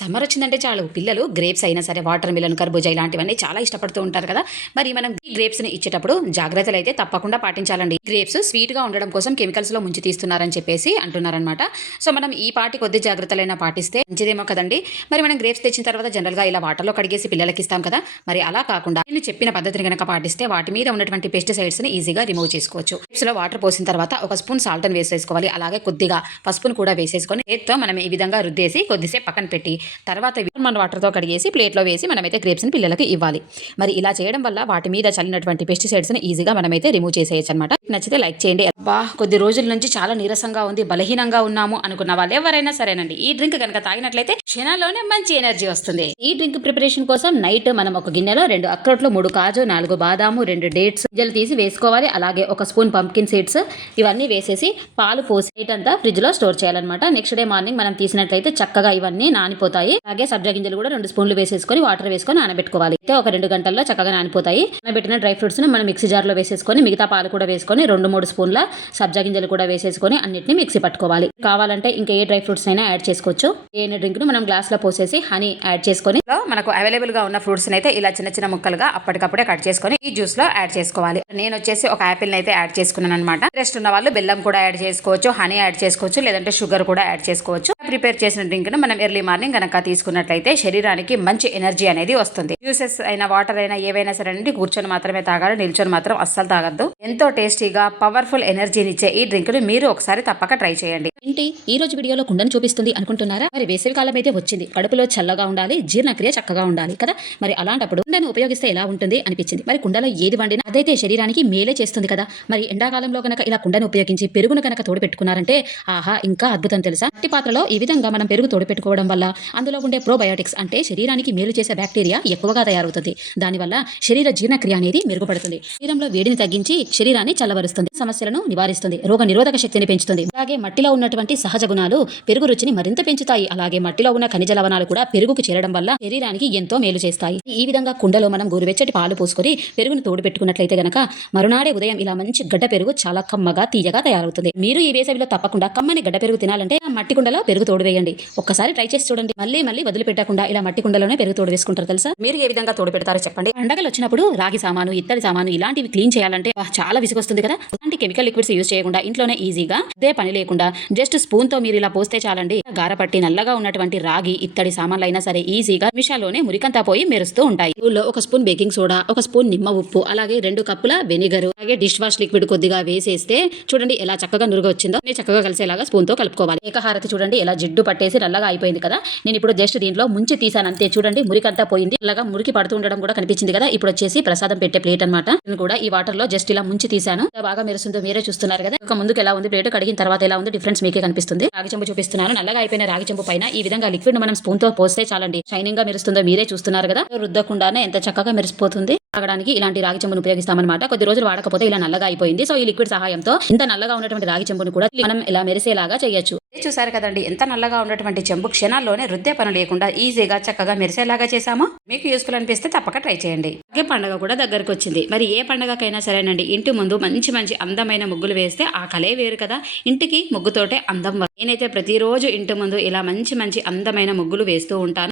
Summer వచ్చిందంటే చాలు పిల్లలు గ్రేప్స్ అయినా సరే వాటర్ మిలన్ కర్బూజా ఇలాంటివన్నీ చాలా ఇష్టపడుతూ ఉంటారు కదా. మరి మనం ఈ గ్రేప్స్ ని ఇచ్చేటప్పుడు జాగ్రత్తలు అయితే తప్పకుండా పాటించాలండి. గ్రేప్స్ స్వీట్ గా ఉండడం కోసం కెమికల్స్ లో ముంచి తీస్తున్నారని చెప్పేసి అంటున్నారనమాట. సో మనం ఈ పాటి కొద్ది జాగ్రత్తలైనా పాటిస్తే మంచిదేమో కదండి. మరి మనం గ్రేప్స్ తెచ్చిన తర్వాత జనరల్ గా ఇలా వాటర్ లో కడిగేసి పిల్లలకి ఇస్తాం కదా. మరి అలా కాకుండా నేను చెప్పిన పద్ధతిని కనుక పాటిస్తే వాటి మీద ఉన్నటువంటి పెస్టిసైడ్స్ ని ఈజీగా రిమూవ్ చేసుకోవచ్చు. గ్రేప్స్ లో వాటర్ పోసిన తర్వాత ఒక స్పూన్ సాల్ట్ ని వేసేసుకోవాలి. అలాగే కొద్దిగా పసుపును కూడా వేసేసుకొని చేత్తో మనం ఈ విధంగా రుద్దేసి కొద్దిసేపు పక్కన పెట్టి తర్వాత మన వాటర్తో కడిగేసి ప్లేట్లో వేసి మనమైతే గ్రేప్స్ని పిల్లలకి ఇవ్వాలి. మరి ఇలా చేయడం వల్ల వాటి మీద చల్లినటువంటి పెస్టిసైడ్స్ని ఈజీగా మనమైతే రిమూవ్ చేసేయచ్చు అనమాట. నచ్చితే లైక్ చేయండి. అబ్బా కొద్ది రోజుల నుంచి చాలా నీరసంగా ఉంది, బలహీనంగా ఉన్నాము అనుకున్న వాళ్ళు ఎవరైనా సరేనండి ఈ డ్రింక్ కనుక తాగినట్లయితే క్షణాల్లోనే మంచి ఎనర్జీ వస్తుంది. ఈ డ్రింక్ ప్రిపరేషన్ కోసం నైట్ మనం ఒక గిన్నెలో 2 అక్రోట్లు, 3 కాజు, 4 బాదాము, 2 డేట్స్ గింజలు తీసి వేసుకోవాలి. అలాగే ఒక స్పూన్ పంప్కిన్ సీడ్స్ ఇవన్నీ వేసేసి పాలు పోసి నైట్ అంతా ఫ్రిడ్జ్ లో స్టోర్ చేయాలన్నమాట. నెక్స్ట్ డే మార్నింగ్ మనం తీసినట్లయితే చక్కగా ఇవన్నీ నానిపోతాయి. అలాగే సబ్జా గింజలు కూడా 2 స్పూన్లు వేసేసుకొని వాటర్ వేసుకొని నానబెట్టుకోవాలి. అయితే ఒక 2 గంటల్లో చక్కగా నానిపోతాయి. నానబెట్టిన డ్రై ఫ్రూట్స్ ని మనం మిక్సీ జార్ లో వేసేసుకొని మిగతా పాలు కూడా వేసుకొని 2-3 స్పూన్ల సబ్జా గింజలు కూడా వేసేసుకొని అన్నిటిని మిక్సీ పట్టుకోవాలి. కావాలంటే ఇంకా ఏ డ్రై ఫ్రూట్స్ అయినా యాడ్ చేసుకోవచ్చు. ఏ డ్రింక్ ను మనం గ్లాస్ లో పోసేసి హనీ యాడ్ చేసుకొని మనకు అవైలబుల్ గా ఉన్న ఫ్రూట్స్ అయితే ఇలా చిన్న చిన్న ముక్కలుగా అప్పటికప్పుడే కట్ చేసుకొని ఈ జ్యూస్ లో యాడ్ చేసుకోవాలి. నేను వచ్చేసి ఒక యాపిల్ అయితే యాడ్ చేసుకున్నాను అనమాట. రెస్ట్ ఉన్న వాళ్ళు బెల్లం కూడా యాడ్ చేసుకోవచ్చు, హనీ యాడ్ చేసుకోవచ్చు, లేదంటే షుగర్ కూడా యాడ్ చేసుకోవచ్చు. ప్రిపేర్ చేసిన డ్రింక్ ను మనం ఎర్లీ మార్నింగ్ కనుక తీసుకున్నట్లయితే శరీరానికి మంచి ఎనర్జీ అనేది వస్తుంది. జ్యూసెస్ అయినా వాటర్ అయినా ఏవైనా సరే అండి కూర్చొని మాత్రమే తాగాలి, నిల్చొని మాత్రం అస్సలు తాగద్దు. ఎంతో టేస్టీగా పవర్ఫుల్ ఎనర్జీని ఇచ్చే ఈ డ్రింక్ ను మీరు ఒకసారి తప్పక ట్రై చేయండి. ఏంటి ఈ రోజు వీడియోలో కుండను చూపిస్తుంది అనుకుంటున్నారా? మరి వేసవి కాలం అయితే వచ్చింది, కడుపులో చల్లగా ఉండాలి, జీర్ణక్రియ చక్కగా ఉండాలి కదా. మరి అలాంటప్పుడు కుండను ఉపయోగిస్తే ఎలా ఉంటుంది అనిపించింది. మరి కుండలో ఏది వండినా అదైతే శరీరానికి మేలే చేస్తుంది కదా. మరి ఎండాకాలంలో కనుక ఇలా కుండను ఉపయోగించి పెరుగును కనుక తోడు పెట్టుకున్నారంటే ఆహా ఇంకా అద్భుతం తెలుసా. మట్టి పాత్రలో ఈ విధంగా మనం పెరుగు తోడు పెట్టుకోవడం వల్ల అందులో ఉండే ప్రోబయోటిక్స్ అంటే శరీరానికి మేలు చేసే బ్యాక్టీరియా ఎక్కువగా తయారవుతుంది. దానివల్ల శరీర జీర్ణక్రియ అనేది మెరుగుపడుతుంది. శరీరంలో వేడిని తగ్గించి శరీరాన్ని చల్లబరుస్తుంది, సమస్యలను నివారిస్తుంది, రోగ నిరోధక శక్తిని పెంచుతుంది. అలాగే మట్టిలో ఉన్నటువంటి సహజ గుణాలు పెరుగు రుచిని మరింత పెంచుతాయి. అలాగే మట్టిలో ఉన్న ఖనిజ లవణాలు కూడా పెరుగుకు చేరడం వల్ల శరీరానికి ఎంతో మేలు చేస్తాయి. ఈ విధంగా కుండలో మనం గోరువెచ్చటి పాలు పోసుకొని పెరుగును తోడు పెట్టుకున్నట్లయితే గనక మరునాడే ఉదయం ఇలా మంచి గడ్డ పెరుగు చాలా కమ్మగా తీయగా తయారవుతుంది. మీరు ఈ వేసవిలో తప్పకుండా కమ్మని గడ్డ పెరుగు తినాలంటే మట్టి కుండలో పెరుగు తోడు వేయండి. ఒక్కసారి ట్రై చేసి చూడండి. మళ్ళీ వదిలిపెట్టకుండా ఇలా మట్టి కుండలోనే పెరుగు తోడు వేసుకుంటారు తెలుసా. మీరు ఏ విధంగా తోడు పెడతారో చెప్పండి. పండగలు వచ్చినప్పుడు రాగి సామాను, ఇత్తడి సామాను ఇలాంటివి క్లీన్ చేయాలంటే చాలా విసుగొస్తుంది కదా. అలాంటి కెమికల్ లిక్విడ్స్ యూజ్ చేయకుండా ఇంట్లోనే ఈజీగా అదే పని లేకుండా జస్ట్ స్పూన్ తో మీరు ఇలా పోస్తే చాలండి. గారపట్టి నల్లగా ఉన్నటువంటి రాగి ఇత్తడి సామాన్లు అయినా సరే ఈజీగా నిమిషాల్లోనే మురికంతా పోయి మెరుస్తూ ఉంటాయి. ఊళ్ళో ఒక స్పూన్ బేకింగ్ సోడా, ఒక స్పూన్ నిమ్మ ఉప్పు, అలాగే 2 కప్పుల వెనిగర్, అలాగే డిష్ వాష్ లిక్విడ్ కొద్దిగా వేసేస్తే చూడండి ఎలా చక్కగా నురుగు వచ్చిందో. చక్కగా కలిసేలాగా స్పూన్ తో కలుపుకోవాలి. ఏకహారతి చూడండి ఎలా జిడ్డు పట్టేసి నల్లగా అయిపోయింది కదా. నేను ఇప్పుడు జస్ట్ దీంట్లో ముంచి తీసాను అంతే. చూడండి మురికంతా పోయింది. అలాగా మురికి పడుతూ ఉండడం కూడా కనిపించింది కదా. ఇప్పుడు వచ్చేసి ప్రసాదం పెట్టే ప్లేట్ అనమాట. నేను కూడా ఈ వాటర్ లో జస్ట్ ఇలా ముంచి తీసాను. బాగా మెరుస్తుందో మీరే చూస్తున్నారు కదా. ఒక ముందుకు ఎలా ఉంది ప్లేట్, కడిగిన తర్వాత ఎలా ఉంది డిఫరెన్స్ మీకే కనిపిస్తుంది. రాగి చెంబు చూపిస్తున్నాను. నల్లగా అయిపోయిన రాగి చెంబు పైన ఈ విధంగా లిక్విడ్ మనం స్పూన్ తో పోస్తే చాలండి షైనింగ్ గా మెరుస్తుందో మీరే చూస్తున్నారు కదా. రుద్దకుండానే ఎంత చక్కగా మెరిసిపోతుంది. తాగడానికి ఇలాంటి రాగి చెంబును ఉపయోగిస్తామన్నమాట. కొద్ది రోజులు వాడకపోతే ఇలా నల్లగా అయిపోయింది. సో ఈ లిక్విడ్ సహాయంతో ఇంత నల్లగా ఉన్నటువంటి రాగి చెంబును కూడా మనం ఇలా మెరిసేలాగా చేయొచ్చు. చూసారు కదండి ఎంత నల్లగా ఉన్నటువంటి చెంబు క్షణాల్లోనే రుద్దే పని లేకుండా ఈజీగా చక్కగా మెరిసేలాగా చేసామో. మీకు యూస్ఫుల్ అనిపిస్తే తప్పక ట్రై చేయండి. అలాగే పండుగ కూడా దగ్గరకు వచ్చింది. మరి ఏ పండుగకైనా సరేనండి ఇంటి ముందు మంచి అందమైన ముగ్గులు వేస్తే ఆ కలే వేరు కదా. ఇంటికి ముగ్గుతోటే అందం. నేనైతే ప్రతిరోజు ఇంటి ముందు ఇలా మంచి అందమైన ముగ్గులు వేస్తూ ఉంటాను.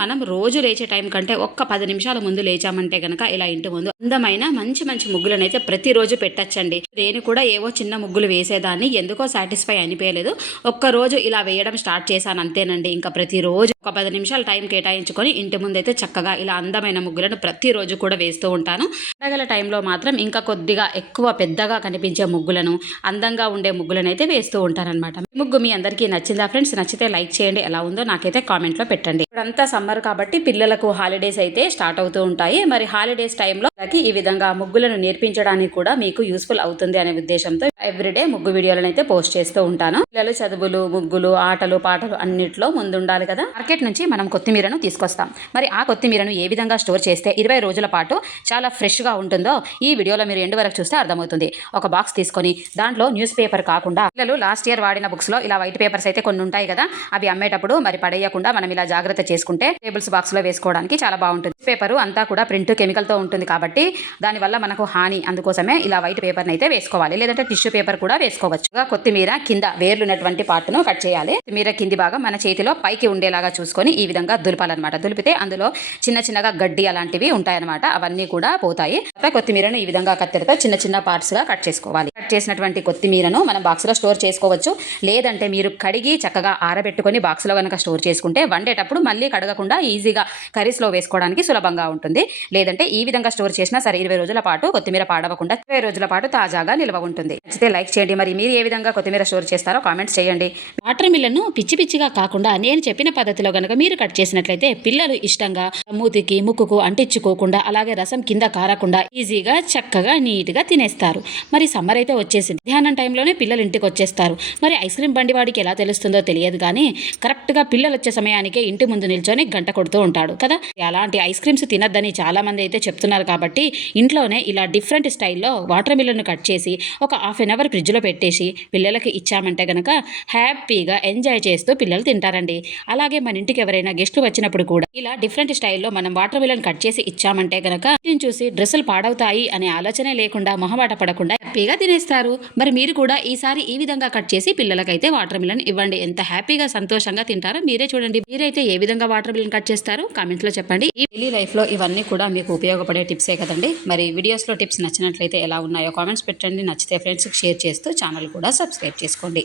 మనం రోజు లేచే టైం కంటే ఒక్క 10 నిమిషాల ముందు లేచామంటే గనక ఇలా ఇంటి ముందు అందమైన మంచి ముగ్గులను అయితే ప్రతిరోజు పెట్టచ్చండి. నేను కూడా ఏవో చిన్న ముగ్గులు వేసేదాన్ని, ఎందుకో సాటిస్ఫై అనిపించలేదు. ఒక్క రోజు ఇలా వేయడం స్టార్ట్ చేశాను అంతేనండి. ఇంకా ప్రతిరోజు ఒక 10 నిమిషాలు టైం కేటాయించుకొని ఇంటి ముందు అయితే చక్కగా ఇలా అందమైన ముగ్గులను ప్రతిరోజు కూడా వేస్తూ ఉంటాను. పండగల టైంలో మాత్రం ఇంకా కొద్దిగా ఎక్కువ పెద్దగా కనిపించే ముగ్గులను, అందంగా ఉండే ముగ్గులను అయితే వేస్తూ ఉంటానన్నమాట. ముగ్గు మీ అందరికీ నచ్చిందా ఫ్రెండ్స్? నచ్చితే లైక్ చేయండి. ఎలా ఉందో నాకైతే కామెంట్ లో పెట్టండి. ఇప్పుడంతా సమ్మర్ కాబట్టి పిల్లలకు హాలిడేస్ అయితే స్టార్ట్ అవుతూ ఉంటాయి. మరి హాలిడేస్ టైంలో ఈ విధంగా ముగ్గులను నేర్పించడానికి కూడా మీకు యూస్ఫుల్ అవుతుంది అనే ఉద్దేశంతో ఎవ్రీడే ముగ్గు వీడియోలను అయితే పోస్ట్ చేస్తూ ఉంటాను. పిల్లలు చదువులు, ముగ్గులు, ఆటలు, పాటలు అన్నిట్లో ముందుండాలి కదా. మార్కెట్ నుంచి మనం కొత్తిమీరను తీసుకొస్తాం. మరి ఆ కొత్తిమీరను ఏ విధంగా స్టోర్ చేస్తే 20 రోజుల పాటు చాలా ఫ్రెష్ గా ఉంటుందో ఈ వీడియోలో మీరు ఎండ్ వరకు చూస్తే అర్థమవుతుంది. ఒక బాక్స్ తీసుకొని దాంట్లో న్యూస్ పేపర్ కాకుండా పిల్లలు లాస్ట్ ఇయర్ వాడిన బుక్స్ లో ఇలా వైట్ పేపర్స్ అయితే కొన్ని ఉంటాయి కదా, అవి అమ్మేటప్పుడు మరి పడేయకుండా మనం ఇలా జాగ్రత్త చేసుకుంటే టేబుల్స్ బాక్స్ లో వేసుకోవడానికి చాలా బాగుంటుంది. పేపర్ అంతా కూడా ప్రింట్ కెమికల్ తో ఉంటుంది కాబట్టి దానివల్ల మనకు హాని, అందుకోసమే ఇలా వైట్ పేపర్ అయితే వేసుకోవాలి. లేదంటే టిష్యూ పేపర్ కూడా వేసుకోవచ్చు. కొత్తిమీర కింద వేర్లున్నటువంటి పార్ట్ ను కట్ చేయాలి. కొత్తిమీర కింది భాగం మన చేతిలో పైకి ఉండేలాగా చూసుకొని ఈ విధంగా దులపాలన్నమాట. దులిపితే అందులో చిన్న చిన్నగా గడ్డి అలాంటివి ఉంటాయన్నమాట, అవన్నీ కూడా పోతాయి. కొత్తిమీరను ఈ విధంగా కత్తెరతో చిన్న చిన్న పార్ట్స్ గా కట్ చేసుకోవాలి. కట్ చేసినటువంటి కొత్తిమీరను మనం బాక్స్ లో స్టోర్ చేసుకోవచ్చు. లేదంటే మీరు కడిగి చక్కగా ఆరబెట్టుకొని బాక్స్ లో కనుక స్టోర్ చేసుకుంటే వండేటప్పుడు మళ్ళీ కడగకుండా ఈజీగా కర్రీస్ లో వేసుకోవడానికి సులభంగా ఉంటుంది. లేదంటే ఈ విధంగా స్టోర్ చేసినా సరే 20 రోజుల పాటు కొత్తిమీర పాడవకుండా 20 రోజుల పాటు తాజాగా నిల్వ ఉంటుంది. నచ్చితే లైక్ చేయండి. మరి మీరు ఏ విధంగా కొత్తిమీర స్టోర్ చేస్తారో కామెంట్స్ చేయండి. వాటర్ మిలన్ పిచ్చి పిచ్చిగా కాకుండా నేను చెప్పిన పద్ధతిలో గనక మీరు కట్ చేసినట్లయితే పిల్లలు ఇష్టంగా మూతికి ముక్కుకు అంటించుకోకుండా, అలాగే రసం కింద కారకుండా ఈజీగా చక్కగా నీట్ గా తినేస్తారు. మరి సమ్మర్ అయితే వచ్చేసింది. మధ్యాహ్నం టైంలోనే పిల్లలు ఇంటికి వచ్చేస్తారు. మరి ఐస్ క్రీమ్ బండి వాడికి ఎలా తెలుస్తుందో తెలియదు కానీ కరెక్ట్ గా పిల్లలు వచ్చే సమయానికే ఇంటి ముందు నిల్చొని గంట కొడుతూ ఉంటాడు కదా. అలాంటి ఐస్ క్రీమ్స్ తినద్దని చాలా మంది అయితే చెప్తున్నారు. కాబట్టి ఇంట్లోనే ఇలా డిఫరెంట్ స్టైల్లో వాటర్ మిలన్ కట్ చేసి ఒక హాఫ్ అన్ అవర్ ఫ్రిడ్జ్ లో పెట్టేసి పిల్లలకి ఇచ్చామంటే గనక హ్యాపీగా ఎంజాయ్ చేస్తూ పిల్లలు తింటారండి. అలాగే మన ఇంటికి ఎవరైనా గెస్ట్లు వచ్చినప్పుడు కూడా ఇలా డిఫరెంట్ స్టైల్లో మనం వాటర్ మిలన్ కట్ చేసి ఇచ్చామంటే గనక చూసి డ్రెస్సులు పాడవుతాయి అనే ఆలోచనే లేకుండా మొహమాట పడకుండా హ్యాపీగా తినేస్తారు. మరి మీరు కూడా ఈసారి ఈ విధంగా కట్ చేసి పిల్లలకైతే వాటర్ మిలన్ ఇవ్వండి. ఎంత హ్యాపీగా సంతోషంగా తింటారో మీరే చూడండి. మీరైతే ఏ విధంగా వాటర్ మిలన్ కట్ చేస్తారో కామెంట్స్ లో చెప్పండి. ఈ డైలీ లైఫ్ లో ఇవన్నీ కూడా మీకు ఉపయోగపడే టిప్సే కదండి. మరి వీడియోస్ లో టిప్స్ నచ్చినట్లయితే ఎలా ఉన్నాయో కామెంట్స్ పెట్టండి. నచ్చితే ఫ్రెండ్స్ షేర్ చేస్తూ ఛానల్ కూడా సబ్స్క్రైబ్ చేసుకోండి.